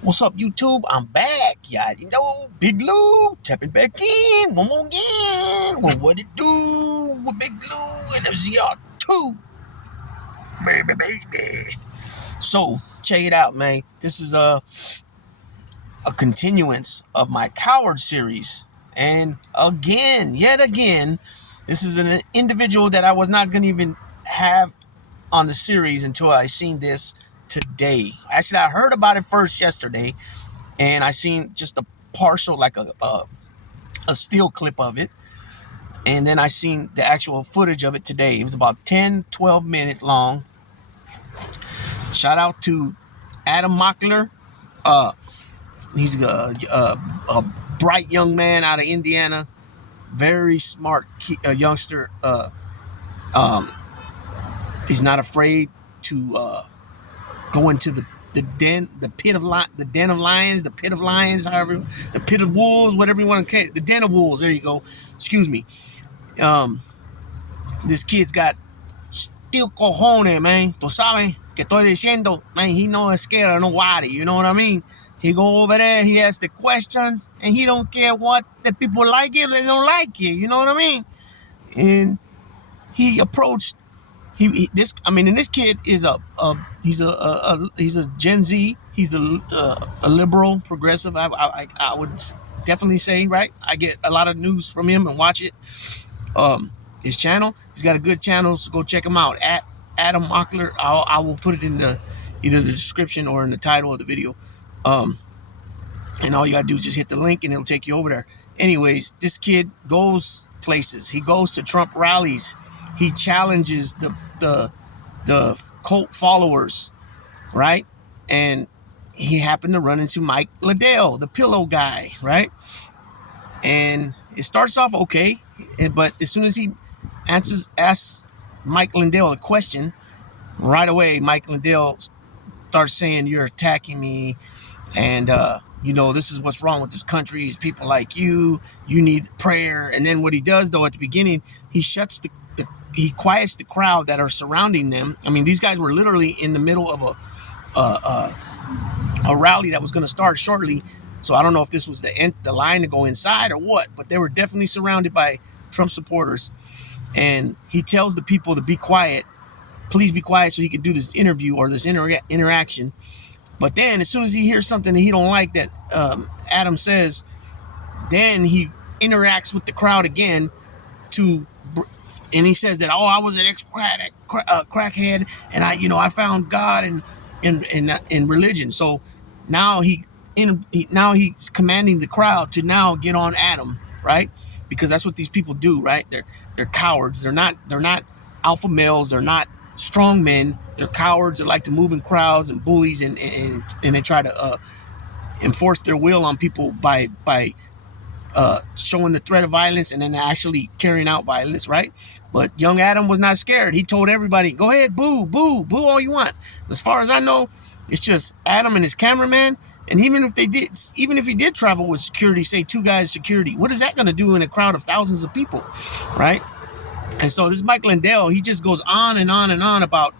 What's up, YouTube? I'm back. Yeah, you know, Big Lou tapping back in one more again. Well, what it do with Big Lou and FZR2? Baby. So, check it out, man. This is a continuance of my Coward series. And yet again, this is an individual that I was not going to even have on the series until I seen this today. Actually, I heard about it first yesterday, and I seen just a partial, like a still clip of it, and then I seen the actual footage of it today. It was about 10-12 minutes long. Shout out to Adam Mockler. He's a bright young man out of Indiana, very smart youngster. He's not afraid to go into the den, the den of lions, the pit of lions, however, the pit of wolves, whatever you want to call it, the den of wolves. There you go. Excuse me. This kid's got still cojones, man. Tú sabes que estoy diciendo, man. He no is scared of nobody. You know what I mean? He go over there, he asks the questions, and he don't care what the people like it or they don't like it. You know what I mean? And he approached. And this kid is he's a Gen Z. He's a liberal, progressive. I would definitely say, right. I get a lot of news from him and watch it. His channel. He's got a good channel, so go check him out at Adam Mockler. I will put it in either the description or in the title of the video. And all you gotta do is just hit the link and it'll take you over there. Anyways, this kid goes places. He goes to Trump rallies. He challenges the cult followers, right? And he happened to run into Mike Lindell, the pillow guy, right? And it starts off okay, but as soon as he asks Mike Lindell a question, right away Mike Lindell starts saying, "You're attacking me, and this is what's wrong with this country. Is people like you. You need prayer." And then what he does, though, at the beginning, he he quiets the crowd that are surrounding them. I mean, these guys were literally in the middle of a rally that was going to start shortly. So I don't know if this was the line to go inside or what, but they were definitely surrounded by Trump supporters. And he tells the people to be quiet, please be quiet, so he can do this interview or this interaction. But then as soon as he hears something that he don't like that Adam says, then he interacts with the crowd again and he says that, I was an ex-crackhead, and I found God in religion. So now he's commanding the crowd to now get on Adam, right? Because that's what these people do, right? They're cowards. They're not alpha males. They're not strong men. They're cowards that like to move in crowds and bullies, and they try to enforce their will on people by showing the threat of violence and then actually carrying out violence, right? But young Adam was not scared. He told everybody, "Go ahead, boo all you want." As far as I know, it's just Adam and his cameraman. And even if he did travel with security, say 2 guys security, what is that going to do in a crowd of thousands of people, right? And so this Mike Lindell, he just goes on and on and on about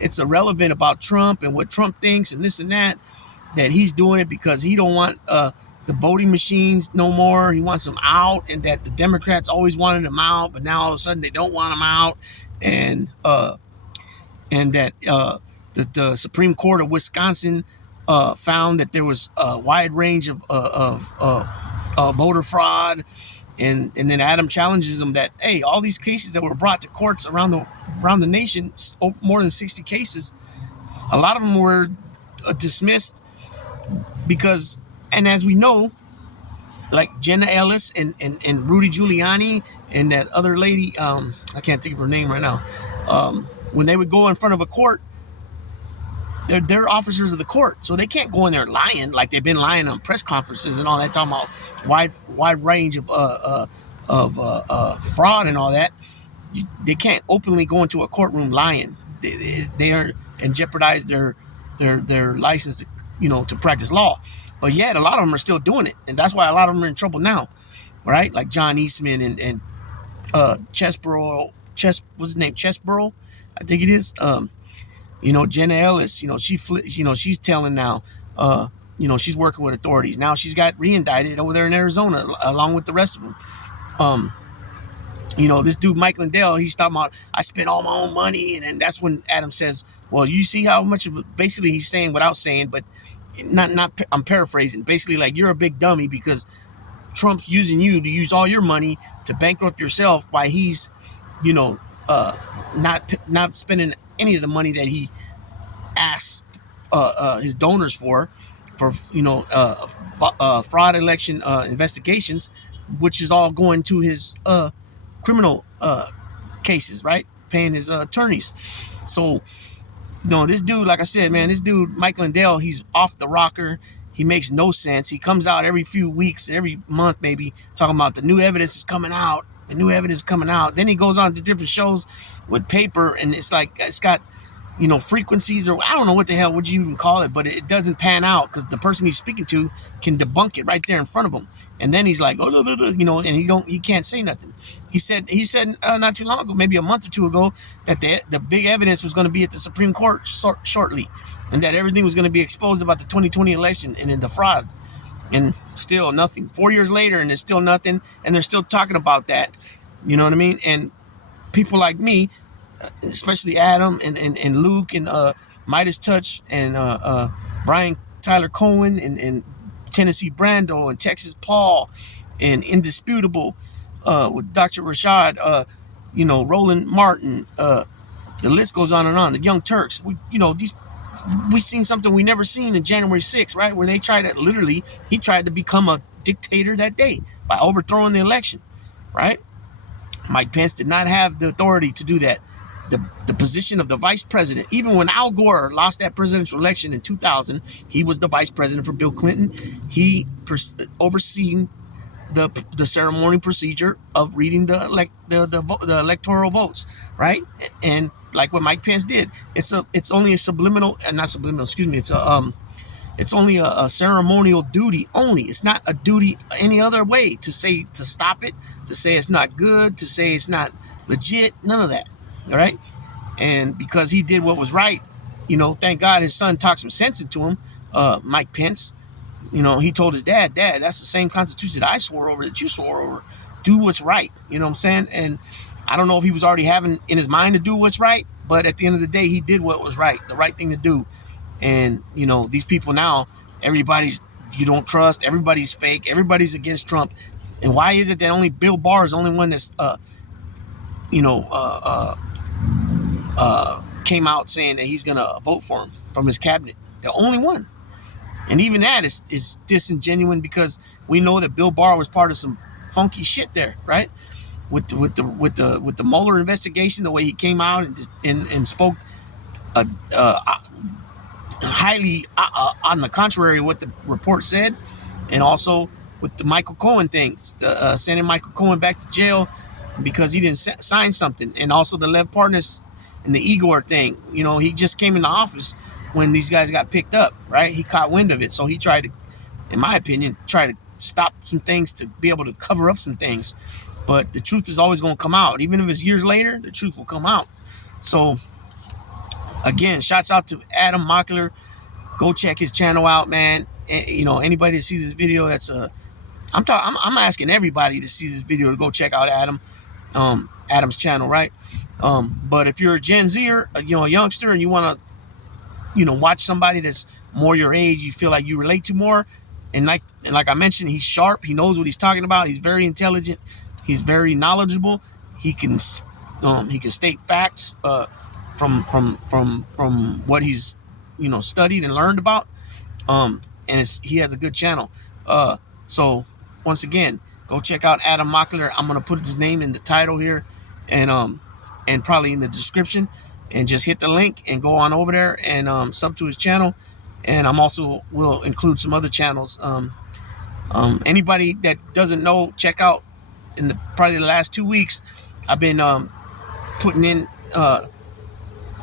it's irrelevant about Trump and what Trump thinks and this and that he's doing it because he don't want the voting machines no more. He wants them out, and that the Democrats always wanted them out, but now all of a sudden they don't want them out, and that the Supreme Court of Wisconsin found that there was a wide range of voter fraud, and then Adam challenges him that, hey, all these cases that were brought to courts around the nation, more than 60 cases, a lot of them were dismissed because, and as we know, like Jenna Ellis and Rudy Giuliani and that other lady, I can't think of her name right now, when they would go in front of a court, they're officers of the court, so they can't go in there lying like they've been lying on press conferences and all that, talking about wide range of fraud and all that. They can't openly go into a courtroom lying. They are and jeopardize their license to practice law. But yet a lot of them are still doing it, and that's why a lot of them are in trouble now, right? Like John Eastman and Chesborough, what's his name? Chesborough, I think it is. Jenna Ellis, she's telling now she's working with authorities. Now she's got re-indicted over there in Arizona along with the rest of them. This dude, Mike Lindell, he's talking about, I spent all my own money. And then that's when Adam says, well, you see how much of it, basically he's saying without saying, but I'm paraphrasing. Basically, like, you're a big dummy because Trump's using you to use all your money to bankrupt yourself by he's, not spending any of the money that he asks his donors for fraud election investigations, which is all going to his criminal cases, right? Paying his attorneys. So, this dude, like I said, man, this dude, Mike Lindell, he's off the rocker. He makes no sense. He comes out every few weeks, every month maybe, talking about the new evidence is coming out. The new evidence is coming out. Then he goes on to different shows with paper, and it's like, it's got, frequencies, or I don't know what the hell would you even call it, but it doesn't pan out because the person he's speaking to can debunk it right there in front of him. And then he's like, and he can't say nothing. He said not too long ago, maybe a month or two ago, that the big evidence was going to be at the Supreme Court shortly, and that everything was going to be exposed about the 2020 election and the fraud. And still nothing. 4 years later, and there's still nothing, and they're still talking about that. You know what I mean? And people like me, especially Adam and Luke and Midas Touch and Brian Tyler Cohen and Tennessee Brando and Texas Paul and Indisputable with Dr. Rashad, Roland Martin, the list goes on and on. The Young Turks, we've seen something we never seen in January 6th, right? Where he tried to become a dictator that day by overthrowing the election, right? Mike Pence did not have the authority to do that. The position of the vice president, even when Al Gore lost that presidential election in 2000, he was the vice president for Bill Clinton. He overseen the ceremonial procedure of reading the electoral votes, right? And like what Mike Pence did, it's only a it's only a ceremonial duty only. It's not a duty any other way to stop it, to say it's not good, to say it's not legit, none of that. All right. And because he did what was right, thank God his son talked some sense into him, Mike Pence. He told his dad, that's the same Constitution that I swore over, that you swore over. Do what's right. You know what I'm saying? And I don't know if he was already having in his mind to do what's right, but at the end of the day, he did what was right, the right thing to do. And, these people now, you don't trust, everybody's fake, everybody's against Trump. And why is it that only Bill Barr is the only one that's, came out saying that he's going to vote for him from his cabinet? The only one. And even that is disingenuous, because we know that Bill Barr was part of some funky shit there, right? With the Mueller investigation, the way he came out and spoke highly on the contrary of what the report said, and also with the Michael Cohen thing, sending Michael Cohen back to jail because he didn't sign something, and also the Lev Partners and the Igor thing. He just came into office when these guys got picked up, right? He caught wind of it, so he tried to, in my opinion, stop some things to be able to cover up some things. But the truth is always going to come out. Even if it's years later, the truth will come out. So, again, shouts out to Adam Mockler. Go check his channel out, man. And, anybody that sees this video, I'm asking everybody to see this video to go check out Adam's channel, right? But if you're a Gen Zer, a youngster, and you want to, watch somebody that's more your age, you feel like you relate to more, and like I mentioned, he's sharp. He knows what he's talking about. He's very intelligent. He's very knowledgeable. He can state facts from what he's studied and learned about. And he has a good channel. So once again, go check out Adam Mockler. I'm gonna put his name in the title here, and probably in the description, and just hit the link and go on over there and sub to his channel. And I'm also will include some other channels. Anybody that doesn't know, check out probably the last 2 weeks, I've been putting in a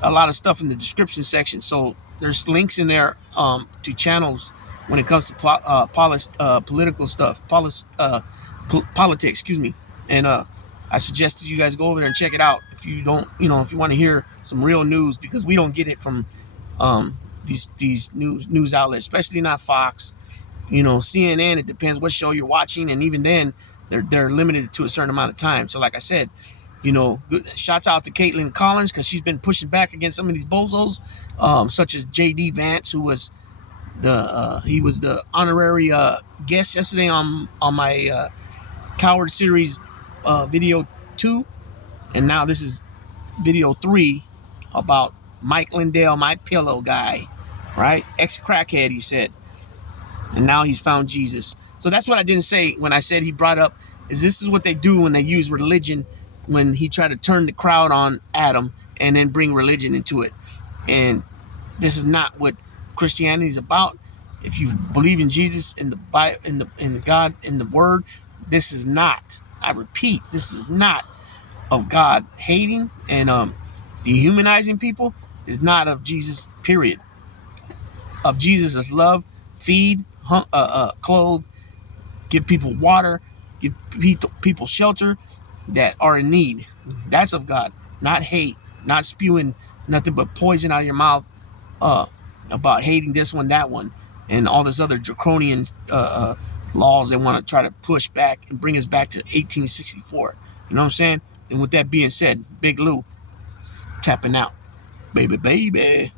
lot of stuff in the description section. So there's links in there to channels when it comes to political stuff, politics, excuse me. And I suggested you guys go over there and check it out if you don't, if you want to hear some real news, because we don't get it from these news outlets, especially not Fox. You know, CNN, it depends what show you're watching, and even then, they're limited to a certain amount of time. So, like I said, you know, shouts out to Caitlin Collins because she's been pushing back against some of these bozos, such as J.D. Vance, who was he was the honorary guest yesterday on my Coward series video 2, and now this is video 3 about Mike Lindell, my pillow guy, right? Ex-crackhead, he said. And now he's found Jesus. So that's what I didn't say when I said he brought up, is this is what they do when they use religion, when he tried to turn the crowd on Adam and then bring religion into it. And this is not what Christianity is about. If you believe in Jesus, in the Bible, in God, in the Word, this is not, I repeat, this is not of God hating and dehumanizing people. Is not of Jesus, period. Of Jesus as love, feed, clothe, give people water, give people shelter that are in need. That's of God, not hate, not spewing nothing but poison out of your mouth about hating this one, that one, and all this other draconian laws they want to try to push back and bring us back to 1864. You know what I'm saying? And with that being said, Big Lou tapping out. Baby, baby.